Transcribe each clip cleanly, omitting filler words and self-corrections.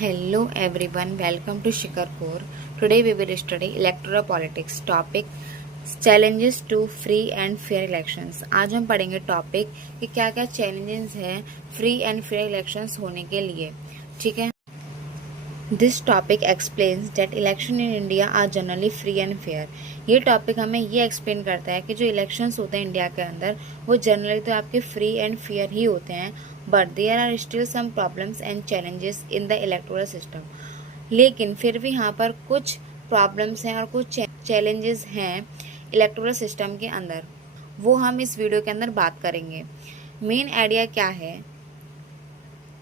Hello everyone, welcome to Shikarpur. Today we will study electoral politics topic challenges to free and fair elections. आज हम पढ़ेंगे topic कि क्या क्या challenges हैं फ्री एंड फेयर इलेक्शंस होने के लिए. ठीक है. This topic explains that election in India are generally free and fair. ये टॉपिक हमें ये एक्सप्लेन करता है कि जो इलेक्शंस होते हैं इंडिया के अंदर वो जनरली तो आपके फ्री एंड फेयर ही होते हैं, but there are still some problems and challenges in the electoral system. लेकिन फिर भी यहाँ पर कुछ प्रॉब्लम्स हैं और कुछ चैलेंजेस हैं इलेक्टोरल सिस्टम के अंदर, वो हम इस वीडियो के अंदर बात करेंगे. मेन आइडिया क्या है?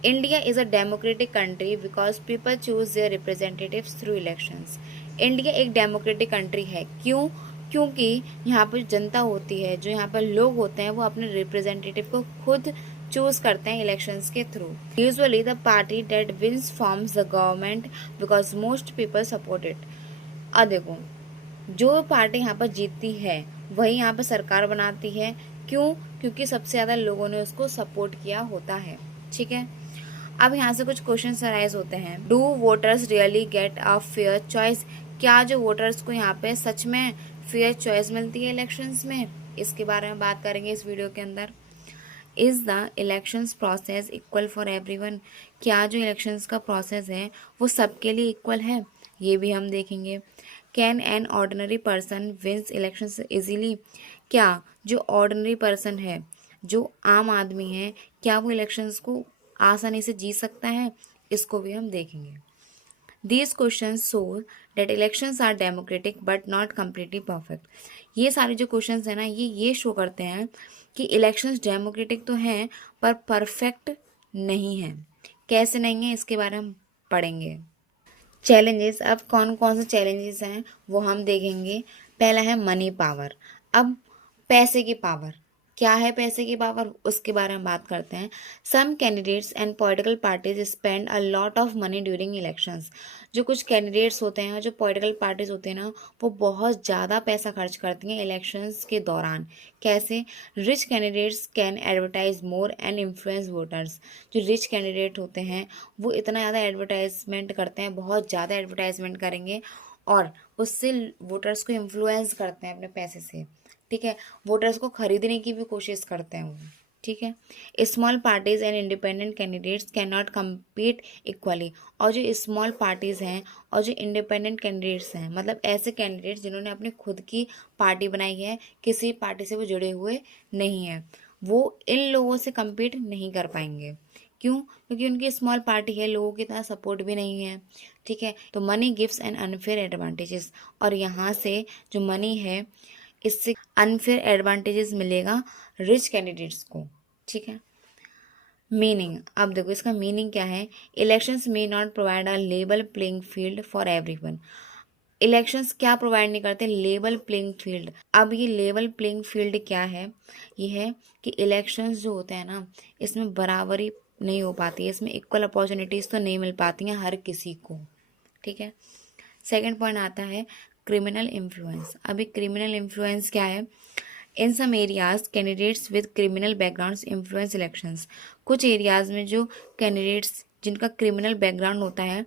India is a democratic country because people choose there representatives through elections. India एक डेमोक्रेटिक कंट्री है. क्यों? क्योंकि यहाँ पर जनता होती है, जो यहाँ पर लोग होते हैं वो अपने रिप्रेजेंटेटिव को खुद चूज करते हैं इलेक्शंस के through. Usually the party that wins forms the government because most people support it. अब देखो, जो पार्टी यहाँ पर जीतती है वही यहाँ पर सरकार बनाती है. क्यों? क्योंकि सबसे ज़्यादा लोगों ने उसको सपोर्ट किया होता है. ठीक है. अब यहाँ से कुछ क्वेश्चन अराइज होते हैं. Do voters really get a fair choice? क्या जो वोटर्स को यहाँ पे सच में फेयर चॉइस मिलती है इलेक्शंस में? इसके बारे में बात करेंगे इस वीडियो के अंदर. Is the elections process equal for everyone? क्या जो इलेक्शंस का प्रोसेस है वो सबके लिए इक्वल है? ये भी हम देखेंगे. Can an ordinary person wins elections easily? क्या जो ऑर्डिनरी पर्सन है, जो आम आदमी है, क्या वो इलेक्शंस को आसानी से जीत सकता है? इसको भी हम देखेंगे. These questions show that elections are democratic but not completely perfect. ये सारे जो क्वेश्चंस हैं ना, ये शो करते हैं कि इलेक्शंस डेमोक्रेटिक तो हैं पर परफेक्ट नहीं है. कैसे नहीं है इसके बारे में हम पढ़ेंगे. चैलेंजेस. अब कौन कौन से चैलेंजेस हैं वो हम देखेंगे. पहला है मनी पावर. अब पैसे की पावर. क्या है पैसे की पावर? उसके बारे में बात करते हैं. Some candidates and political parties spend a lot of money during elections. जो कुछ कैंडिडेट्स होते हैं, जो पॉलिटिकल पार्टीज होते हैं ना, वो बहुत ज़्यादा पैसा खर्च करती हैं इलेक्शंस के दौरान. कैसे? Rich candidates can advertise more and influence voters. जो रिच कैंडिडेट होते हैं वो इतना ज़्यादा एडवर्टाइजमेंट करते हैं, बहुत ज़्यादा एडवर्टाइजमेंट करेंगे और उससे वोटर्स को इन्फ्लुएंस करते हैं अपने पैसे से. ठीक है. वोटर्स को खरीदने की भी कोशिश करते हैं वो. ठीक है. Small parties and independent candidates can not compete equally. और जो स्मॉल पार्टीज हैं और जो इंडिपेंडेंट कैंडिडेट्स हैं, मतलब ऐसे कैंडिडेट्स जिन्होंने अपनी खुद की पार्टी बनाई है, किसी पार्टी से वो जुड़े हुए नहीं हैं, वो इन लोगों से कम्पीट नहीं कर पाएंगे. क्यों? क्योंकि उनकी स्मॉल पार्टी है, लोगों की तरह सपोर्ट भी नहीं है. ठीक है. तो money gives an unfair advantages. और यहाँ से जो मनी है इससे अनफेयर एडवांटेजेस मिलेगा रिच कैंडिडेट्स को. ठीक है. मीनिंग. अब देखो इसका मीनिंग क्या है. Elections may not provide a level playing field for everyone. Elections क्या प्रोवाइड नहीं करते? Level playing field. अब ये लेवल प्लेइंग फील्ड क्या है? ये है कि इलेक्शंस जो होते हैं ना, इसमें बराबरी नहीं हो पाती है, इसमें इक्वल अपॉर्चुनिटीज़ तो नहीं मिल पाती हैं हर किसी को. ठीक है. सेकेंड पॉइंट आता है क्रिमिनल इन्फ्लुएंस. अभी क्रिमिनल इन्फ्लुएंस क्या है? In some areas candidates with criminal backgrounds influence elections. कुछ एरियाज में जो कैंडिडेट्स जिनका क्रिमिनल बैकग्राउंड होता है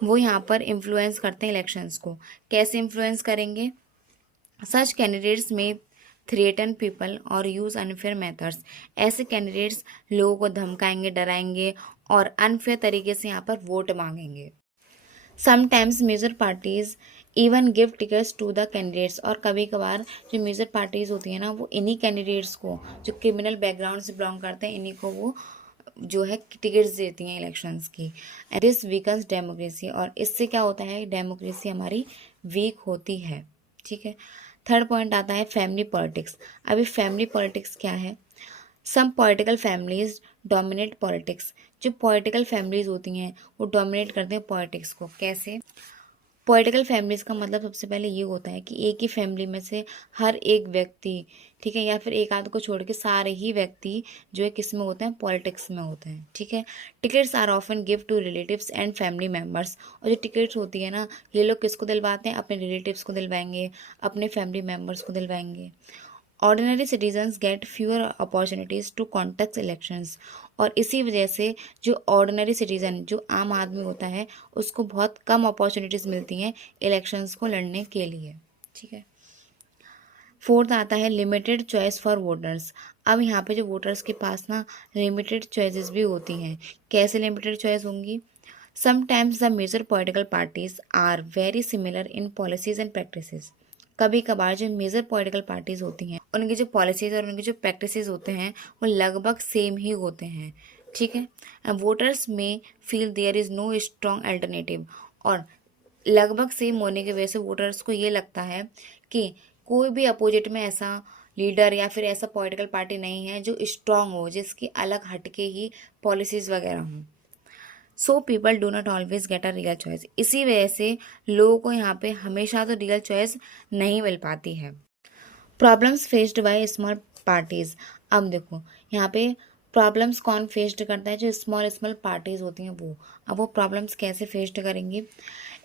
वो यहाँ पर इन्फ्लुएंस करते हैं इलेक्शंस को. कैसे इन्फ्लुएंस करेंगे? सच कैंडिडेट्स में थ्रेटन पीपल और यूज़ अनफेयर मेथड्स. ऐसे कैंडिडेट्स लोगों को धमकाएंगे, डराएंगे और अनफेयर तरीके से यहाँ पर वोट मांगेंगे. Sometimes major parties even give tickets to the candidates. और कभी कभार जो मेजर पार्टीज होती है ना, वो इन्हीं कैंडिडेट्स को जो क्रिमिनल बैकग्राउंड से बिलोंग करते हैं, इन्हीं को वो जो है टिकट्स देती हैं इलेक्शंस की. This weakens democracy. और इससे क्या होता है? डेमोक्रेसी हमारी वीक होती है. ठीक है. थर्ड पॉइंट आता है फैमिली पॉलिटिक्स. अभी फैमिली पॉलिटिक्स क्या है? Some political families dominate politics. जो पॉलिटिकल फैमिलीज होती हैं वो डोमिनेट करते हैं पॉलिटिक्स को. कैसे? पॉलिटिकल फैमिलीज का मतलब सबसे पहले ये होता है कि एक ही फैमिली में से हर एक व्यक्ति, ठीक है, या फिर एक आध को छोड़ के सारे ही व्यक्ति जो है किस में होते हैं? पॉलिटिक्स में होते हैं. ठीक है. Tickets are often give to relatives and family members. और जो टिकट्स होती है ना, ये लोग किसको दिलवाते हैं? अपने रिलेटिव्स को दिलवाएंगे, अपने फैमिली मेम्बर्स को दिलवाएंगे. Ordinary citizens get fewer opportunities to contest elections, और इसी वजह से जो ऑर्डिनरी सिटीज़न, जो आम आदमी होता है, उसको बहुत कम अपॉर्चुनिटीज़ मिलती हैं इलेक्शंस को लड़ने के लिए। ठीक है। फोर्थ आता है लिमिटेड चॉइस फॉर वोटर्स। अब यहाँ पे जो वोटर्स के पास ना लिमिटेड चॉइसेस भी होती हैं। कैसे लिमिटेड चॉइस होंगी? Sometimes the major political parties are very similar in policies and practices. कभी कभार जो मेजर पॉलिटिकल पार्टीज होती हैं, उनकी जो पॉलिसीज और उनके जो प्रैक्टिसेस होते हैं वो लगभग सेम ही होते हैं। ठीक है। वोटर्स में feel there is no strong alternative, और लगभग सेम होने की वजह से वोटर्स को ये लगता है कि कोई भी अपोजिट में ऐसा लीडर या फिर ऐसा पॉलिटिकल पार्टी नहीं है जो स्ट्रांग हो, जिसकी अलग हटके ही पॉलिसीज वगैरह हों। So people do not always get a real choice. इसी वजह से लोगों को यहाँ पे हमेशा तो रियल चॉइस नहीं मिल पाती है। Problems faced by small parties. अब देखो यहाँ पे प्रॉब्लम्स कौन फेस्ड करता है? जो स्मॉल स्मॉल पार्टीज होती हैं वो। अब वो प्रॉब्लम्स कैसे फेस्ड करेंगी?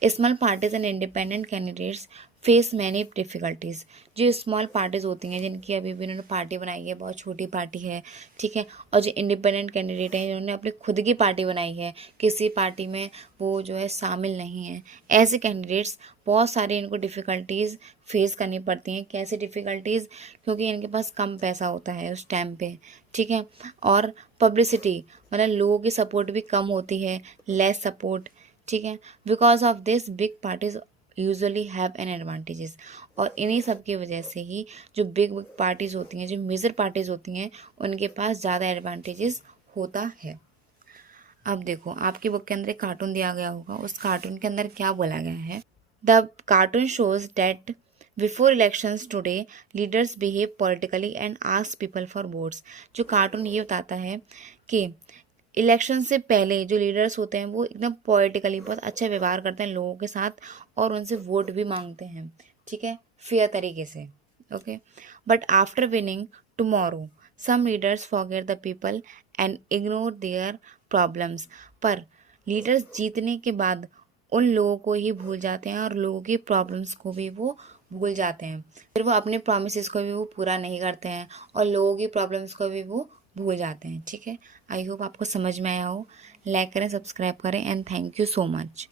Small parties and independent candidates face many difficulties. जो स्मॉल पार्टीज़ होती हैं, जिनकी अभी भी उन्होंने पार्टी बनाई है, बहुत छोटी पार्टी है, ठीक है, और जो इंडिपेंडेंट कैंडिडेट हैं, जिन्होंने अपनी खुद की पार्टी बनाई है, किसी पार्टी में वो जो है शामिल नहीं है, ऐसे कैंडिडेट्स बहुत सारी इनको डिफ़िकल्टीज़ फेस करनी पड़ती हैं। कैसे डिफ़िकल्टीज़? क्योंकि इनके पास कम पैसा होता है उस टाइम पे, ठीक है, और पब्लिसिटी मतलब लोगों की सपोर्ट भी कम होती है, लेस सपोर्ट, ठीक है। Because of this big parties usually have an advantages, और इन्हीं सब की वजह से ही जो बिग बिग पार्टीज होती हैं, जो मेजर पार्टीज होती हैं, उनके पास ज़्यादा एडवांटेजेस होता है। अब देखो आपकी बुक के अंदर एक कार्टून दिया गया होगा, उस कार्टून के अंदर क्या बोला गया है? The cartoon shows that before elections today leaders behave politically and ask people for votes. जो कार्टून ये बताता है कि इलेक्शन से पहले जो लीडर्स होते हैं वो एकदम पॉलिटिकली बहुत अच्छा व्यवहार करते हैं लोगों के साथ, और उनसे वोट भी मांगते हैं, ठीक है, फेयर तरीके से। Okay, but after winning tomorrow some leaders forget the people and ignore their problems. पर लीडर्स जीतने के बाद उन लोगों को ही भूल जाते हैं, और लोगों की प्रॉब्लम्स को भी वो भूल जाते हैं। फिर वो अपने प्रॉमिसेस को भी वो पूरा नहीं करते हैं, और लोगों की प्रॉब्लम्स को भी वो भूल जाते हैं। ठीक है। आई होप आपको समझ में आया हो। लाइक करें, सब्सक्राइब करें, and thank you so much.